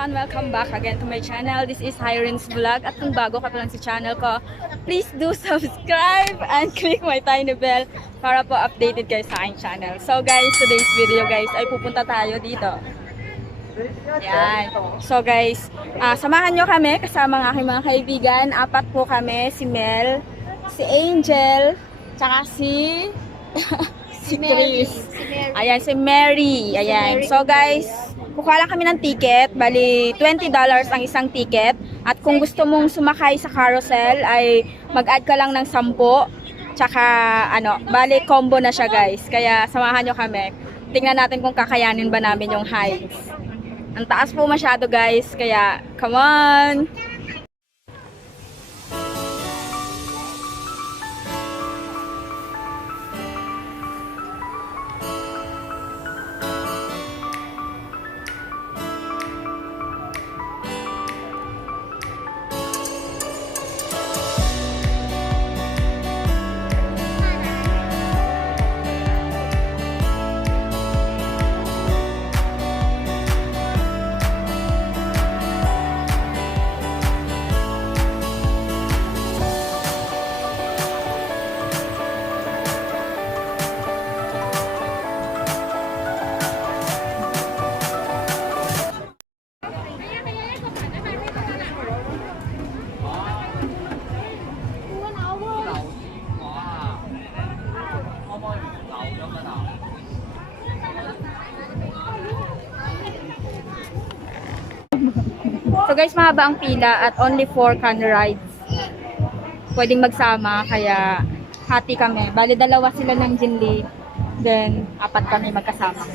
everyone! Welcome back again to my channel. This is Hiren's Vlog. At kung bago ka pa lang sa channel ko, please do subscribe and click my tiny bell para po updated kayo sa aking channel. So guys, today's video guys ay pupunta tayo dito. Yan. So guys, samahan nyo kami kasama ng aking mga kaibigan. Apat po kami, si Mel, si Angel, tsaka si Chris. Ayan, si Mary. Ayan. So guys, kukuha lang kami ng ticket. Bali, $20 ang isang ticket. At kung gusto mong sumakay sa carousel, ay mag-add ka lang ng 10. Tsaka, bali, combo na siya guys. Kaya, samahan nyo kami. Tingnan natin kung kakayanin ba namin yung heights. Ang taas po masyado guys. Kaya, come on! So guys, mahaba ang pila at only 4 can rides. Pwedeng magsama, kaya hati kami. Bali, dalawa sila ng Jinli, then 4 kami magkasama.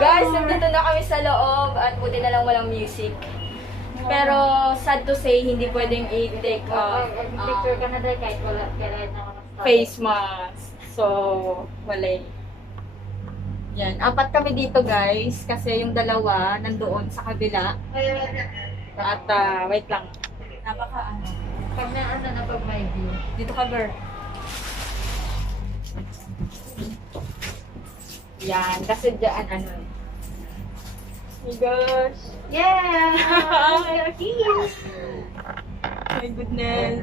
Guys, nandito na kami sa loob at buti na lang walang music. Pero sad to say, hindi pwedeng i-take picture ka na dahil kahit wala face mask. So, wala. Yan, 4 kami dito guys kasi yung dalawa nandoon sa kabila. At wait lang. Napaka Pag na pag may view. Dito ka, girl. Yan, kasi dyan Oh my gosh. Yeah! My goodness.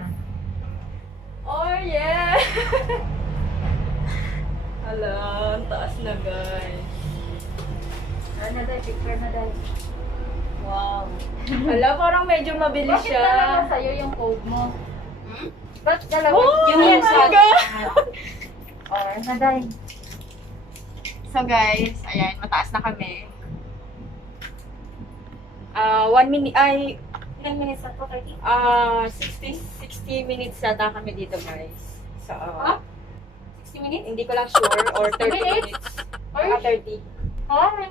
Oh yeah! Hala, ang taas na guys. Ano dahil, picture na dahil. Wow. Hala, parang medyo mabilis Bakit siya. talaga sa'yo yung code mo? Ba't dalawa? Oh Yun yan my sa God! Or na dahil. So guys, ayan, mataas na kami. 1 minute, ay, Ilan minutes na po, 30? 60 minutes yata kami dito guys. So, 60 minutes? hindi ko lang sure, or 30 minutes? minutes. Or? 30.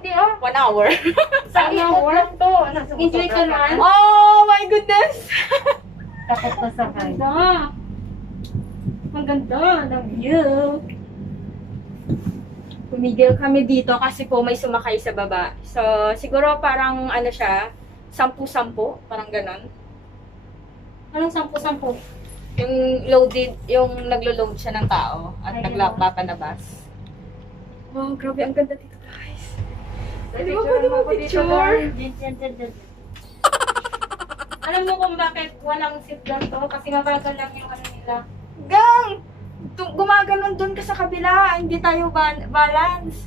Hindi 1 hour. Sa ikot lang to. Enjoy ka man. Oh my goodness! Takot ko sa kanya. Ang ganda ng view. Pumigil kami dito kasi po may sumakay sa baba. So, siguro parang siya, 10-10, parang ganon. Anong 10-10? Yung loaded, yung naglo-load siya ng tao at Ay, nagpapanabas. Wow, grabe, ang ganda dito guys. Di ba pwede mo picture? Alam mo kung bakit walang seatbelt to? Kasi mabagal lang yung nila. Gang! Gumaganon doon ka sa kabila, hindi tayo balance.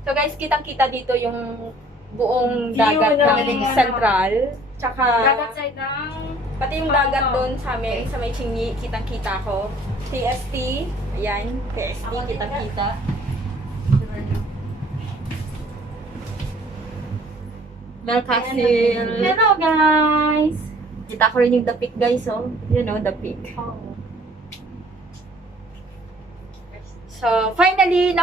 So guys, kitang-kita dito yung buong dagat ng Central. Tsaka, Dagat side ng... pati yung dagat doon sa amin, sa may Chingi, kitang-kita ko. PST, ayan, PST, kitang-kita. Mel Castle. Hello guys! Kita ko rin yung The Peak guys, oh. You know, The Peak. Oh. So, finally,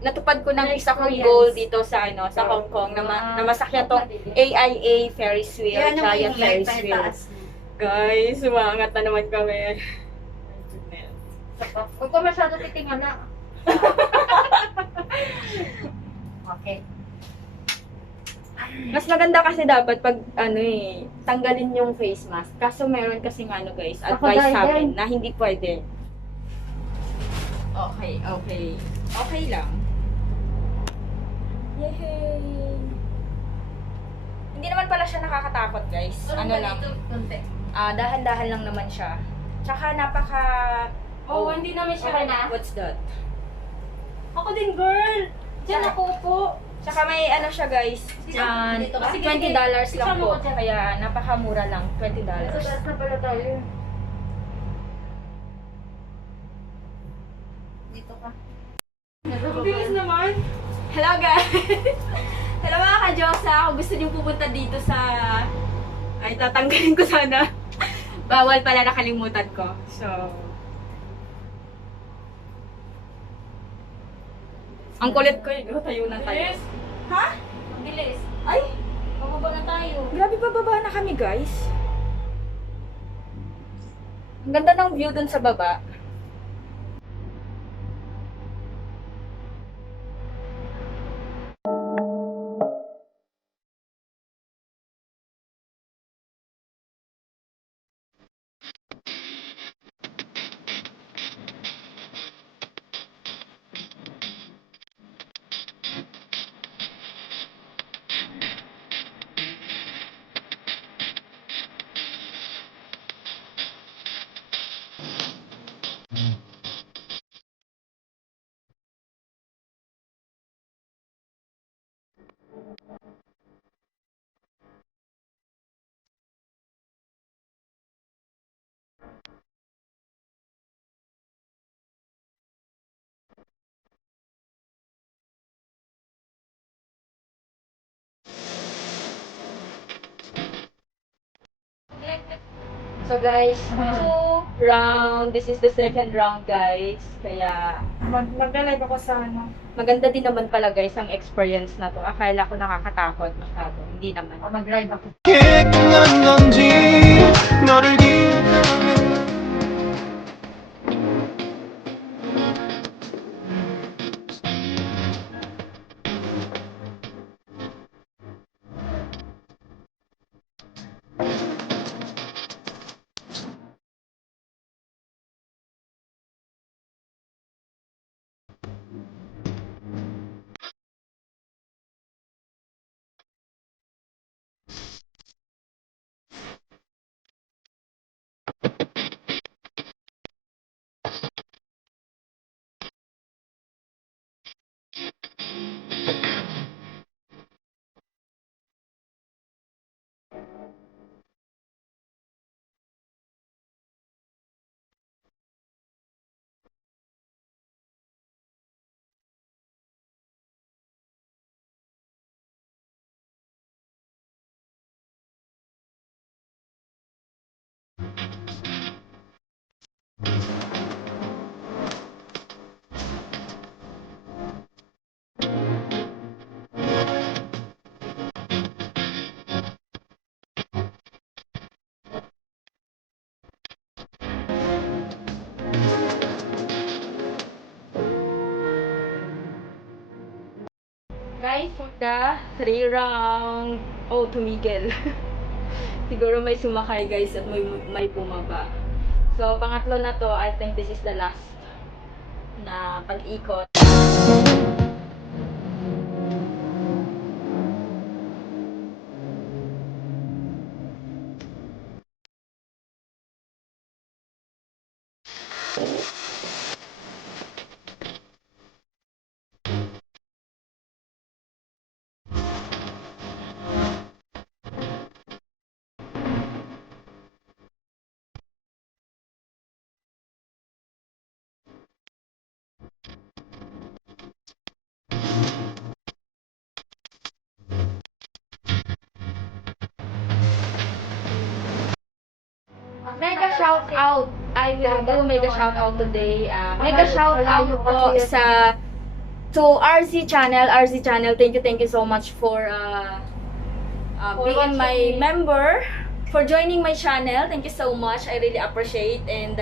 natupad ko ng May isa kong experience. goal dito sa sa Hong Kong na, na masakyan tong AIA Ferris wheel, Yan naman Giant yung light Ferris na wheel. itaas. Guys, umangat na naman kami. Huwag ko masyado titingala. Okay. Mas maganda kasi dapat pag tanggalin yung face mask. Kaso meron kasi guys, advice sa amin na hindi pwede. Okay, okay. Okay lang. Yay! Hindi naman pala siya nakakatakot, guys. Ano lang. Dahan-dahan lang naman siya. Tsaka napaka... Oo, hindi naman siya na. What's that? Ako din, girl. Diyan ako po. Tsaka may siya, guys. Dito ka? Sige, $20 sige. lang Isama po. ko dyan. Kaya napakamura lang. $20. Nasa na pala tayo. Dito ka. Bilis naman. Hello guys! Hello mga ka-Diyosa! Kung gusto niyo pupunta dito sa... Ay, tatanggalin ko sana. Bawal pala, nakalimutan ko. So... Ang kulit ko tayo na tayo. Bilis. Ha? Bilis. Ay! Pababa na tayo. Grabe, bababa na kami guys. Ang ganda ng view dun sa baba. So guys, 2 round. This is the second round guys. Kaya Mag-live ako sa maganda din naman pala guys ang experience na to. Akala ko nakakatakot masyado. Hindi naman. mag-live ako. 계획한 건지 너를 기다려 Guys, for the 3 round. Oh, tumigil. Siguro may sumakay guys at may bumaba. So, pangatlo na to. I think this is the last na pag-ikot. Mega shout out! I will do mega shout out today. Mega shout out po sa to RZ channel, thank you so much for being my watching. member, for joining my channel. Thank you so much. I really appreciate. And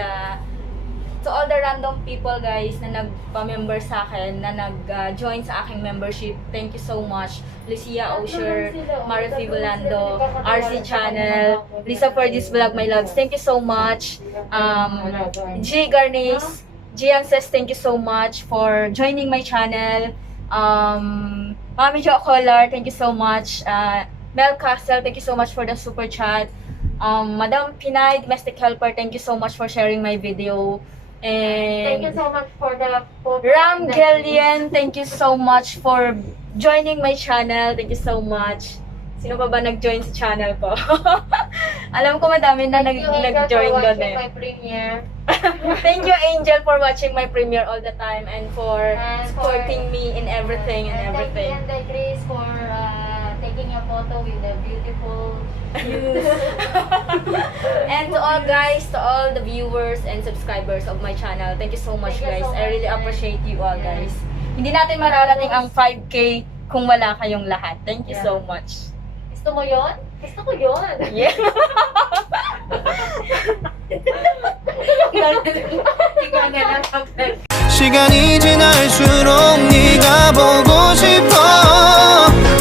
to all the random people guys na nagpa-member sa akin, na nag-join sa aking membership, thank you so much. Lucia Osher, Marifi Volando, RC Channel, Lisa for this vlog, my loves, thank you so much. G Garnes, Gian says thank you so much for joining my channel. Mami Jo Collar, thank you so much. Mel Castle, thank you so much for the super chat. Madam Pinay, Domestic Helper, thank you so much for sharing my video. Thank you And so much for the Ram Gillian, thank you so much for joining my channel. Thank you so much. Sino pa ba nag-join sa channel ko? Alam ko madami na nag-join doon eh. my premiere. Thank you, Angel, for watching my premiere all the time and for And supporting me in everything and everything. And thank you, Grace, for taking a photo with the beautiful views. And to all guys, to all the viewers and subscribers of my channel, thank you so much Thank you guys. so I really much, appreciate you all Yes. guys. Hindi natin mararating ang 5K kung wala kayong lahat. Thank you Yeah. so much. Gusto mo yun? Gusto ko yun. Yeah. Ikaw na lang ang 시간이 지날수록 네가 보고 싶어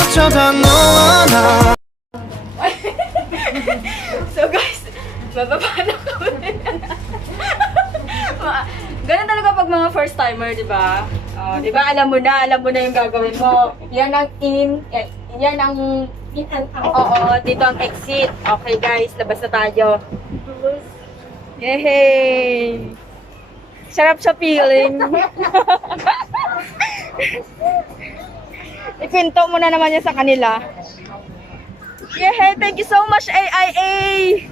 어쩌다 너와 나 So guys, bababa na kami. Ganun talaga pag mga first timer, di ba? Di ba alam mo na yung gagawin mo. Yan ang yan ang oo, dito ang exit. Okay guys, labas na tayo. Yay! Sarap sa feeling. Ikwento mo na naman yan sa kanila. Yay! Thank you so much, AIA!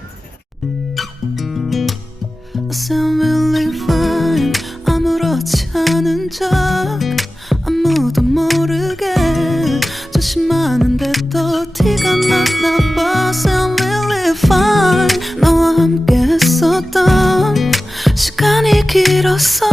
I sound really fine 아무렇지 않은 척 아무도 모르게 조심하는데 또 티가 났나 봐 Sound really fine 너와 함께 했었던 시간이 길었어